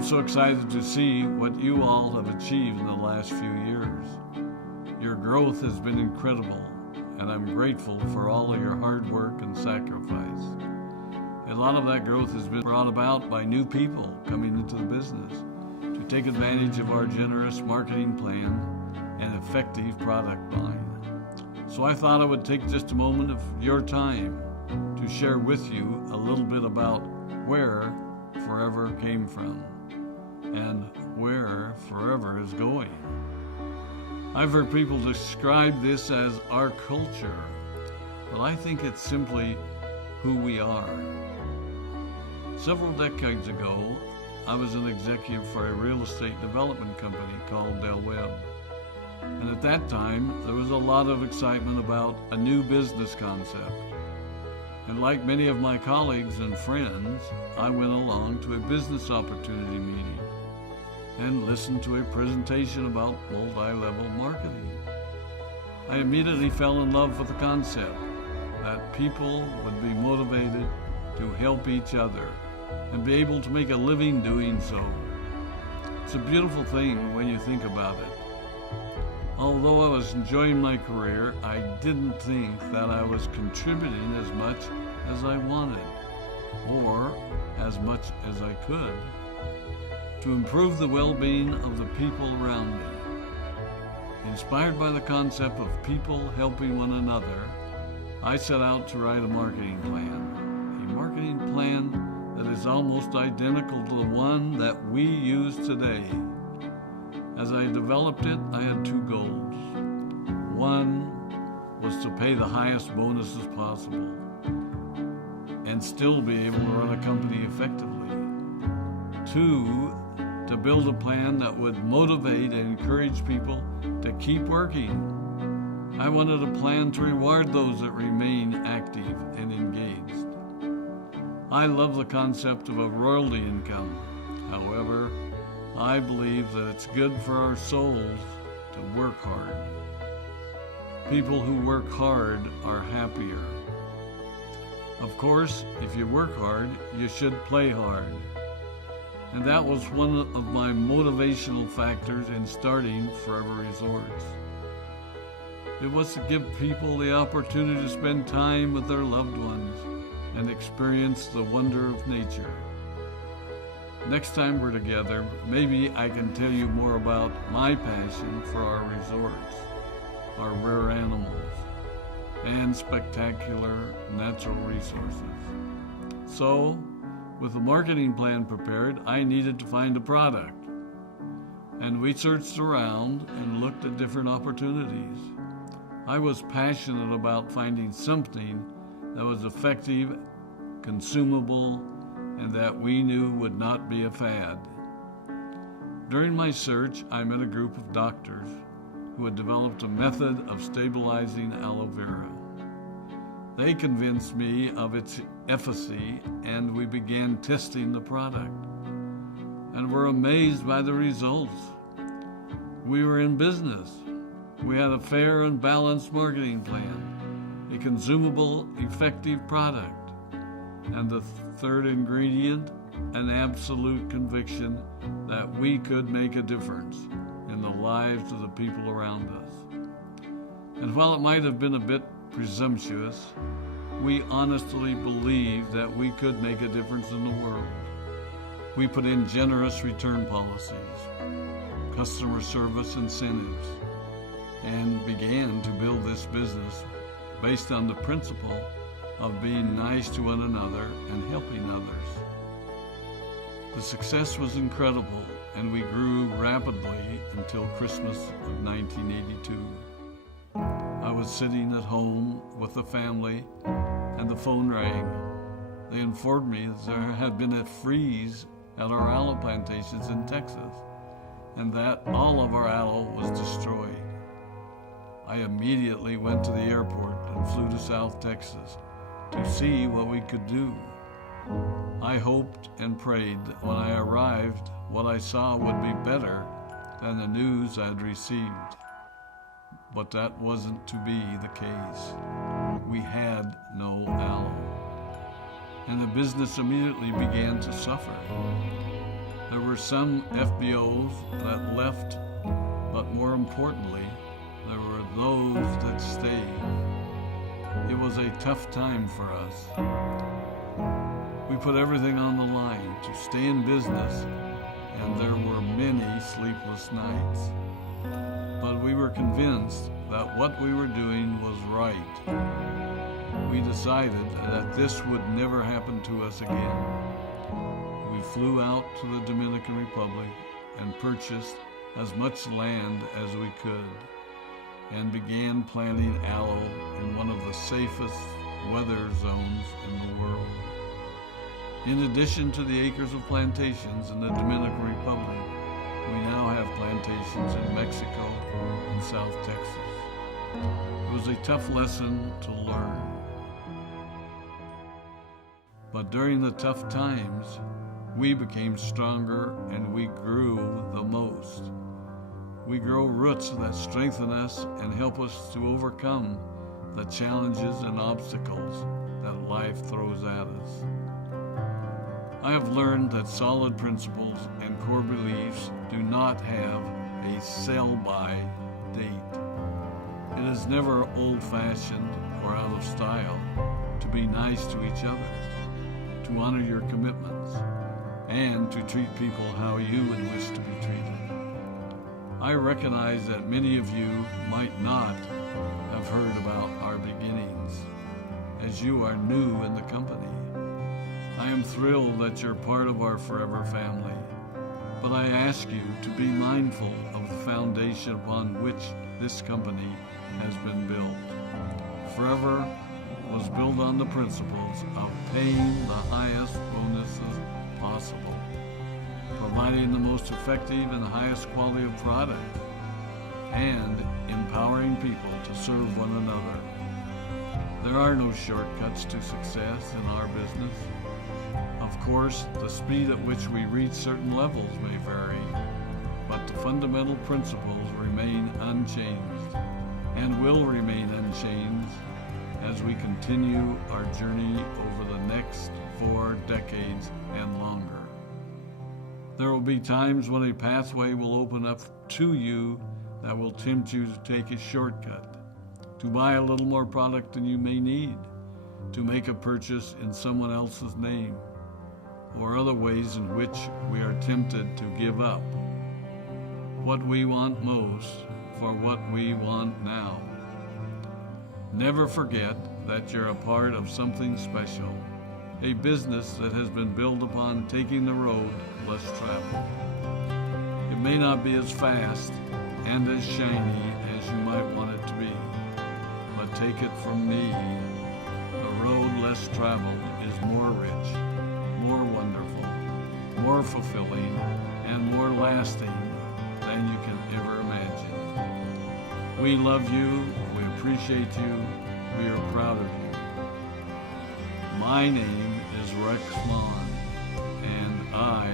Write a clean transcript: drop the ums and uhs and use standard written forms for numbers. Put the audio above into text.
I'm so excited to see what you all have achieved in the last few years. Your growth has been incredible, and I'm grateful for all of your hard work and sacrifice. A lot of that growth has been brought about by new people coming into the business to take advantage of our generous marketing plan and effective product line. So I thought I would take just a moment of your time to share with you a little bit about where forever came from and where forever is going. I've heard people describe this as our culture, but I think it's simply who we are. Several decades ago, I was an executive for a real estate development company called Del Webb. And at that time, there was a lot of excitement about a new business concept. And like many of my colleagues and friends, I went along to a business opportunity meeting and listened to a presentation about multi-level marketing. I immediately fell in love with the concept that people would be motivated to help each other and be able to make a living doing so. It's a beautiful thing when you think about it. Although I was enjoying my career, I didn't think that I was contributing as much as I wanted, or as much as I could, to improve the well-being of the people around me. Inspired by the concept of people helping one another, I set out to write a marketing plan that is almost identical to the one that we use today. As I developed it, I had two goals. One was to pay the highest bonuses possible and still be able to run a company effectively. Two, to build a plan that would motivate and encourage people to keep working. I wanted a plan to reward those that remain active and engaged. I love the concept of a royalty income. However, I believe that it's good for our souls to work hard. People who work hard are happier. Of course, if you work hard, you should play hard. And that was one of my motivational factors in starting Forever Resorts. It was to give people the opportunity to spend time with their loved ones and experience the wonder of nature. Next time we're together, maybe I can tell you more about my passion for our resorts, our rare animals, and spectacular natural resources. So, with the marketing plan prepared, I needed to find a product. And we searched around and looked at different opportunities. I was passionate about finding something that was effective, consumable, and that we knew would not be a fad. During my search, I met a group of doctors who had developed a method of stabilizing aloe vera. They convinced me of its efficacy, and we began testing the product, and were amazed by the results. We were in business. We had a fair and balanced marketing plan, a consumable, effective product, and the third ingredient, an absolute conviction that we could make a difference in the lives of the people around us. And while it might have been a bit presumptuous, we honestly believed that we could make a difference in the world. We put in generous return policies, customer service incentives, and began to build this business based on the principle of being nice to one another and helping others. The success was incredible, and we grew rapidly until Christmas of 1982. I was sitting at home with the family, and the phone rang. They informed me that there had been a freeze at our aloe plantations in Texas, and that all of our aloe was destroyed. I immediately went to the airport and flew to South Texas to see what we could do. I hoped and prayed that when I arrived, what I saw would be better than the news I'd received. But that wasn't to be the case. We had no aloe, and the business immediately began to suffer. There were some FBOs that left, but more importantly, there were those that stayed. It was a tough time for us. We put everything on the line to stay in business, and there were many sleepless nights. But we were convinced that what we were doing was right. We decided that this would never happen to us again. We flew out to the Dominican Republic and purchased as much land as we could and began planting aloe in one of the safest weather zones in the world. In addition to the acres of plantations in the Dominican Republic, we now have plantations in Mexico and South Texas. It was a tough lesson to learn. But during the tough times, we became stronger and we grew the most. We grow roots that strengthen us and help us to overcome the challenges and obstacles that life throws at us. I have learned that solid principles and core beliefs do not have a sell-by date. It is never old-fashioned or out of style to be nice to each other, to honor your commitments, and to treat people how you would wish to be treated. I recognize that many of you might not have heard about our beginnings, as you are new in the company. I am thrilled that you're part of our forever family, but I ask you to be mindful of the foundation upon which this company has been built. Forever was built on the principles of paying the highest bonuses possible, providing the most effective and highest quality of product, and empowering people to serve one another. There are no shortcuts to success in our business. Of course, the speed at which we reach certain levels may vary, but the fundamental principles remain unchanged and will remain unchanged as we continue our journey over the next 4 decades and longer. There will be times when a pathway will open up to you that will tempt you to take a shortcut, to buy a little more product than you may need, to make a purchase in someone else's name, or other ways in which we are tempted to give up what we want most for what we want now. Never forget that you're a part of something special, a business that has been built upon taking the road less traveled. It may not be as fast and as shiny as you might want it to be, but take it from me, the road less traveled is more rich, more wonderful, more fulfilling, and more lasting than you can ever imagine. We love you, we appreciate you, we are proud of you. My name is Rex Maughan, and I